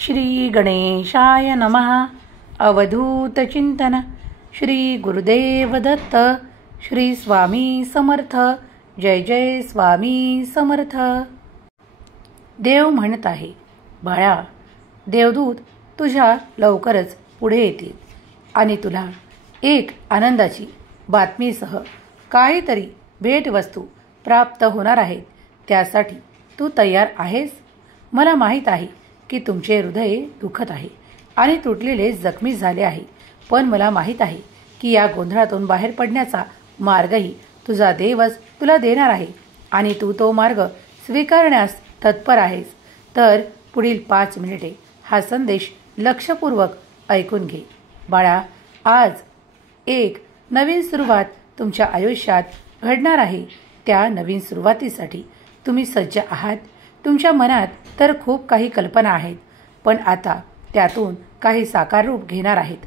श्री गणेशाय नमः. अवधूत चिंतन. श्री गुरुदेव दत्त. श्री स्वामी समर्थ. जय जय स्वामी समर्थ. देव म्हणत आहे, बाळा, देवदूत तुझ्या लवकरच पुढे येतील आणि तुला एक आनंदाची बातमीसह काहीतरी भेटवस्तू प्राप्त होणार आहेत. त्यासाठी तू तयार आहेस? मला माहीत आहे की तुमचे हृदय दुखत आहे आणि तुटलेले जखमी झाले आहे, पण मला माहीत आहे की या गोंधळातून बाहेर पडण्याचा मार्गही तुझा देवच तुला देणार आहे आणि तू तो मार्ग स्वीकारण्यास तत्पर आहेस. तर पुढील 5 मिनिटे हा संदेश लक्षपूर्वक ऐकून घे. बाळा, आज एक नवीन सुरुवात तुमच्या आयुष्यात घडणार आहे. त्या नवीन सुरुवातीसाठी तुम्ही सज्ज आहात. तुमच्या मनात तर खूप काही कल्पना आहेत, पण आता त्यातून काही साकार रूप घेणार आहेत.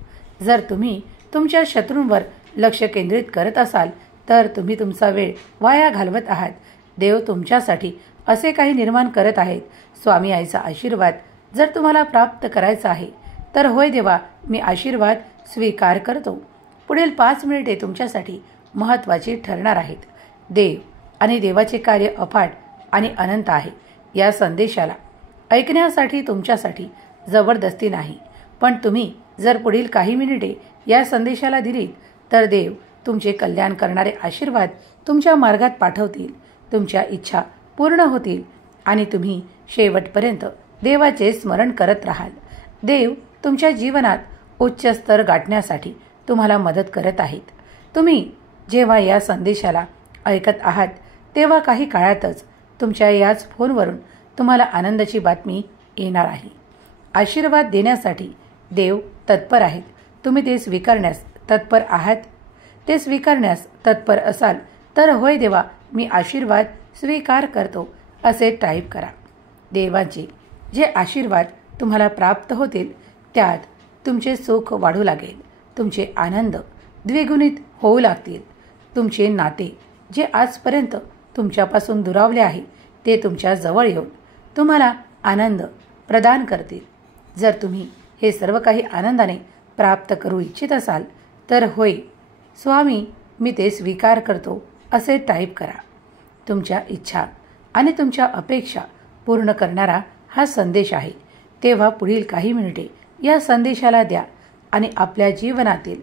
जर तुम्ही तुमच्या शत्रूंवर लक्ष केंद्रित करत असाल तर तुम्ही तुमचा वेळ वाया घालवत आहात. देव तुमच्यासाठी असे काही निर्माण करत आहेत. स्वामी आईचा आशीर्वाद जर तुम्हाला प्राप्त करायचा आहे तर होय देवा, मी आशीर्वाद स्वीकार करतो. पुढील 5 मिनिटे तुमच्यासाठी महत्त्वाची ठरणार आहेत. देव आणि देवाचे कार्य अफाट आणि अनंत आहे. या संदेशाला ऐकण्यासाठी तुमच्यासाठी जबरदस्ती नाही, पण तुम्ही जर पुढील काही मिनिटे या संदेशाला दिलीत तर देव तुमचे कल्याण करणारे आशीर्वाद तुमच्या मार्गात पाठवतील. तुमच्या इच्छा पूर्ण होतील आणि तुम्ही शेवटपर्यंत देवाचे स्मरण करत राहाल. देव तुमच्या जीवनात उच्च स्तर गाठण्यासाठी तुम्हाला मदत करत आहेत. तुम्ही जेव्हा या संदेशाला ऐकत आहात तेव्हा काही काळातच तुमच्या याच फोनवरून तुम्हाला आनंदाची बातमी येणार आहे. आशीर्वाद देण्यासाठी देव तत्पर आहेत. तुम्ही ते स्वीकारण्यास तत्पर आहात? ते स्वीकारण्यास तत्पर असाल तर होय देवा, मी आशीर्वाद स्वीकार करतो असे टाईप करा. देवाचे जे आशीर्वाद तुम्हाला प्राप्त होतील त्यात तुमचे सुख वाढू लागेल. तुमचे आनंद द्विगुणित होऊ लागतील. तुमचे नाते जे आजपर्यंत तुमच्यापासून दुरावले आहे ते तुमच्या जवळ येऊन तुम्हाला आनंद प्रदान करतील. जर तुम्ही हे सर्व काही आनंदाने प्राप्त करू इच्छित असाल तर होय स्वामी, मी ते स्वीकार करतो असे टाईप करा. तुमच्या इच्छा आणि तुमच्या अपेक्षा पूर्ण करणारा हा संदेश आहे. तेव्हा पुढील काही मिनिटे या संदेशाला द्या आणि आपल्या जीवनातील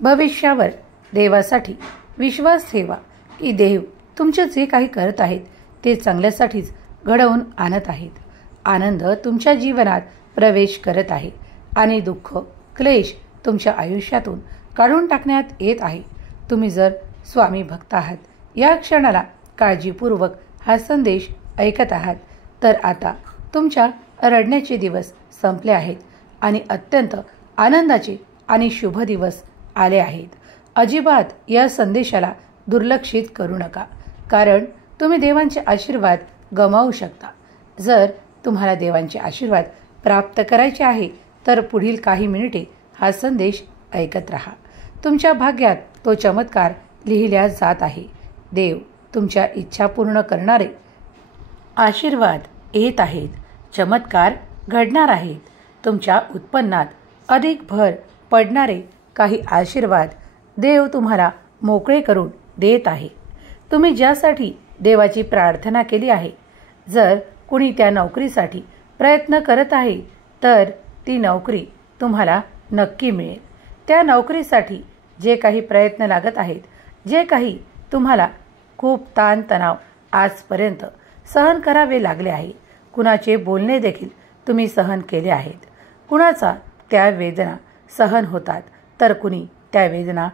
भविष्यावर देवासाठी विश्वास ठेवा की देव तुमचे जे काही करत आहेत ते चांगल्यासाठीच घडवून आणत आहेत. आनंद तुमच्या जीवनात प्रवेश करत आहे आणि दुःख, क्लेश तुमच्या आयुष्यातून काढून टाकण्यात येत आहे. तुम्ही जर स्वामी भक्त आहात, या क्षणाला काळजीपूर्वक हा संदेश ऐकत आहात, तर आता तुमच्या रडण्याचे दिवस संपले आहेत आणि अत्यंत आनंदाचे आणि शुभ दिवस आले आहेत. अजिबात या संदेशाला दुर्लक्षित करू नका, कारण तुम्ही देवांचे आशीर्वाद गमावू शकता. जर तुम्हाला देवांचे आशीर्वाद प्राप्त करायचे आहे तर पुढील काही मिनिटे हा संदेश ऐकत राहा. तुमच्या भाग्यात तो चमत्कार लिहिल्या जात आहे. देव तुमच्या इच्छा पूर्ण करणारे आशीर्वाद येत आहेत. चमत्कार घडणार आहेत. तुमच्या उत्पन्नात अधिक भर पडणारे काही आशीर्वाद देव तुम्हाला मोकळे करून देत आहे. तुम्ही ज्यासाठी देवाची प्रार्थना केली आहे, जर कुणी त्या नोकरीसाठी प्रयत्न करत आहे तर ती नोकरी तुम्हाला नक्की मिळेल. त्या नोकरीसाठी जे काही प्रयत्न लागत आहेत, जे काही तुम्हाला खूप ताणतणाव आजपर्यंत सहन करावे लागले आहे, कुणाचे बोलणे देखील तुम्ही सहन केले आहेत, कुणाचा त्या वेदना सहन होतात तर कुणी त्या वेदना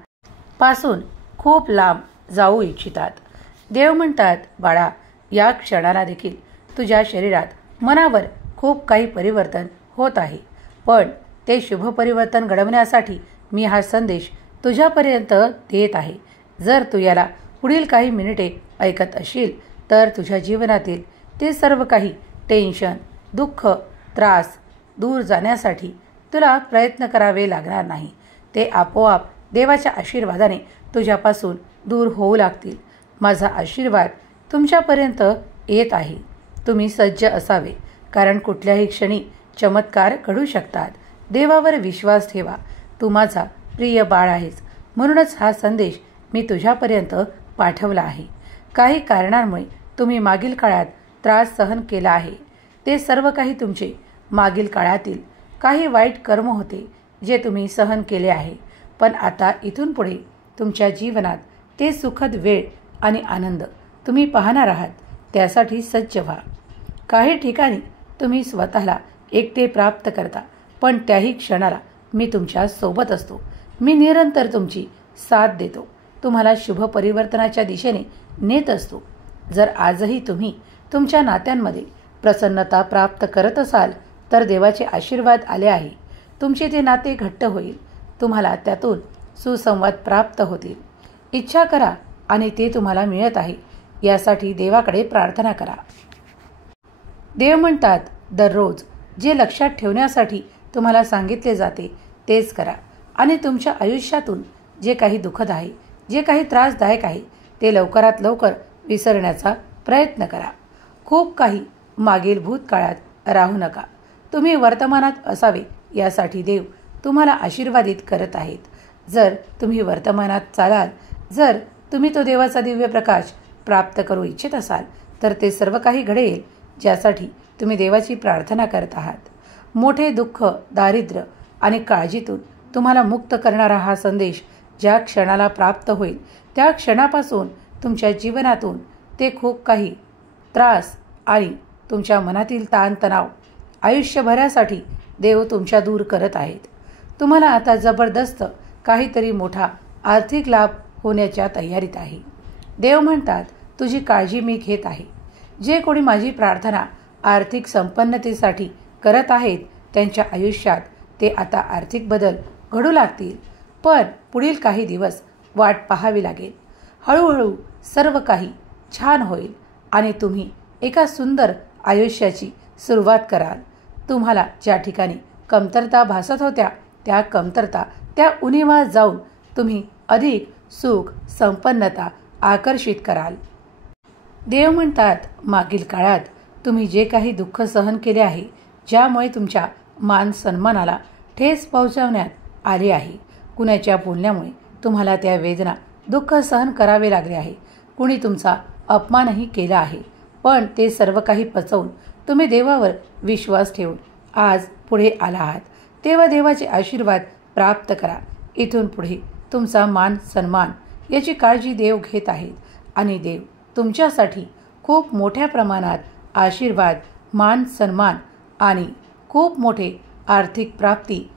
पासून खूप लांब जाऊ इच्छितात. देव म्हणतात, बाळा, या क्षणाला देखील तुझ्या शरीरात, मनावर खूप काही परिवर्तन होत आहे, पण ते शुभ परिवर्तन घडवण्यासाठी मी हा संदेश तुझ्यापर्यंत देत आहे. जर तू याला पुढील काही मिनिटे ऐकत असशील तर तुझ्या जीवनातील ते सर्व काही टेन्शन, दुःख, त्रास दूर जाण्यासाठी तुला प्रयत्न करावे लागणार नाही. ते आपोआप देवाच्या आशीर्वादाने तुझ्यापासून दूर होऊ लागतील. माझा आशीर्वाद तुमच्यापर्यंत येत आहे. तुम्ही सज्ज असावे, कारण कुठल्याही क्षणी चमत्कार घडू शकतात. देवावर विश्वास ठेवा. तू माझा प्रिय बाळ आहेस, म्हणूनच हा संदेश मी तुझ्यापर्यंत पाठवला आहे. काही कारणांमुळे तुम्ही मागील काळात त्रास सहन केला आहे. ते सर्व काही तुमचे मागील काळातील काही वाईट कर्म होते जे तुम्ही सहन केले आहे. पण आता इथून पुढे तुमच्या जीवनात ते सुखद वेळ आणि आनंद तुम्ही पाहणार आहात. त्यासाठी सज्ज व्हा. काही ठिकाणी तुम्ही स्वतःला एकटे प्राप्त करता, पण त्याही क्षणाला मी तुमच्या सोबत असतो. मी निरंतर तुमची साथ देतो, तुम्हाला शुभ परिवर्तनाच्या दिशेने नेत असतो. जर आजही तुम्ही तुमच्या नात्यांमध्ये प्रसन्नता प्राप्त करत असाल तर देवाचे आशीर्वाद आले आहे. तुमचे ते नाते घट्ट होईल. तुम्हाला त्यातून सुसंवाद प्राप्त होतील. इच्छा करा आणि ते तुम्हाला मिळत आहे. यासाठी देवाकडे प्रार्थना करा. देव म्हणतात, दररोज जे लक्षात ठेवण्यासाठी तुम्हाला सांगितले जाते तेच करा आणि तुमच्या आयुष्यातून जे काही दुःखद आहे, जे काही त्रासदायक आहे ते लवकरात लवकर विसरण्याचा प्रयत्न करा. खूप काही मागील भूतकाळात राहू नका. तुम्ही वर्तमानात असावे यासाठी देव तुम्हाला आशीर्वादित करत आहेत. जर तुम्ही वर्तमानात चालाल, जर तुम्ही तो देवाचा दिव्य प्रकाश प्राप्त करू इच्छित असाल तर ते सर्व काही घडेल ज्यासाठी तुम्ही देवाची प्रार्थना करत आहात. मोठे दुःख, दारिद्र्य आणि काळजीतून तुम्हाला मुक्त करणारा हा संदेश ज्या क्षणाला प्राप्त होईल त्या क्षणापासून तुमच्या जीवनातून ते खूप काही त्रास आणि तुमच्या मनातील ताणतणाव आयुष्यभरासाठी देव तुमच्या दूर करत आहेत. तुम्हाला आता जबरदस्त काहीतरी मोठा आर्थिक लाभ होण्याच्या तयारीत आहे. देव म्हणतात, तुझी काळजी मी घेत आहे. जे कोणी माझी प्रार्थना आर्थिक संपन्नतेसाठी करत आहेत त्यांच्या आयुष्यात ते आता आर्थिक बदल घडू लागतील. पण पुढील काही दिवस वाट पाहावी लागेल. हळूहळू सर्व काही छान होईल आणि तुम्ही एका सुंदर आयुष्याची सुरुवात कराल. तुम्हाला ज्या ठिकाणी कमतरता भासत होत्या त्या कमतरता, त्या उणिवा जाऊन तुम्ही अधिक सुख, संपन्नता आकर्षित कराल. देव म्हणतात, मागील काळात तुम्ही जे काही दुःख सहन केले आहे, ज्यामुळे तुमच्या मान सन्मानाला ठेस पोहोचवण्यात आली आहे, कुणाच्या बोलण्यामुळे तुम्हाला त्या वेदना, दुःख सहन करावे लागले आहे, कुणी तुमचा अपमानही केला आहे, पण ते सर्व काही पचवून तुम्ही देवावर विश्वास ठेवून आज पुढे आला आहात. तेव्हा देवाचे आशीर्वाद प्राप्त करा. इथून पुढे तुमचा मान सन्मान याची काळजी देव घेत आहेत आणि देव तुमच्यासाठी खूप मोठ्या प्रमाणात आशीर्वाद, मान सन्मान आणि खूप मोठे आर्थिक प्राप्ती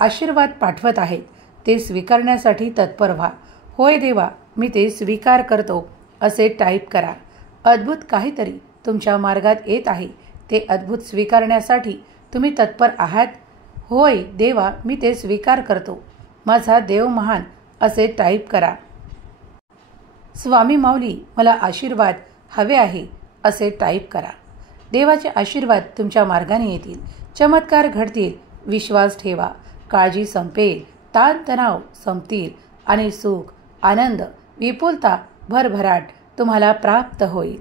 आशीर्वाद पाठवत आहेत. ते स्वीकारण्यासाठी तत्पर व्हा. होय देवा, मी ते स्वीकार करतो असे टाईप करा. अद्भुत काहीतरी तुमच्या मार्गात येत आहे. ते अद्भुत स्वीकारण्यासाठी तुम्ही तत्पर आहात. होय देवा, मी ते स्वीकार करतो. माझा देव महान असे टाईप करा. स्वामी माऊली, मला आशीर्वाद हवे आहे असे टाईप करा. देवाचे आशीर्वाद तुमच्या मार्गाने येतील. चमत्कार घडतील. विश्वास ठेवा. काळजी संपेल. ताणतणाव संपतील आणि सुख, आनंद, विपुलता, भरभराट तुम्हाला प्राप्त होईल.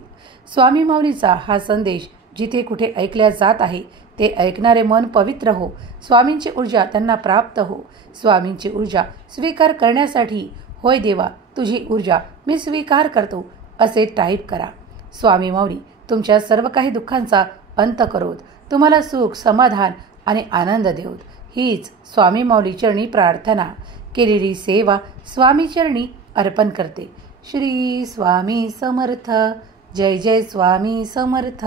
स्वामी माऊलीचा हा संदेश जिथे कुठे ऐकल्या जात आहे ते ऐकणारे मन पवित्र हो. स्वामींची ऊर्जा त्यांना प्राप्त हो. स्वामींची ऊर्जा स्वीकार करण्यासाठी होय देवा, तुझी ऊर्जा मी स्वीकार करतो असे टाईप करा. स्वामी माऊली तुमच्या सर्व काही दुःखांचा अंत करोत. तुम्हाला सुख, समाधान आणि आनंद देवत. हीच स्वामी माऊली चरणी प्रार्थना. केलेली सेवा स्वामी चरणी अर्पण करते. श्री स्वामी समर्थ. जय जय स्वामी समर्थ.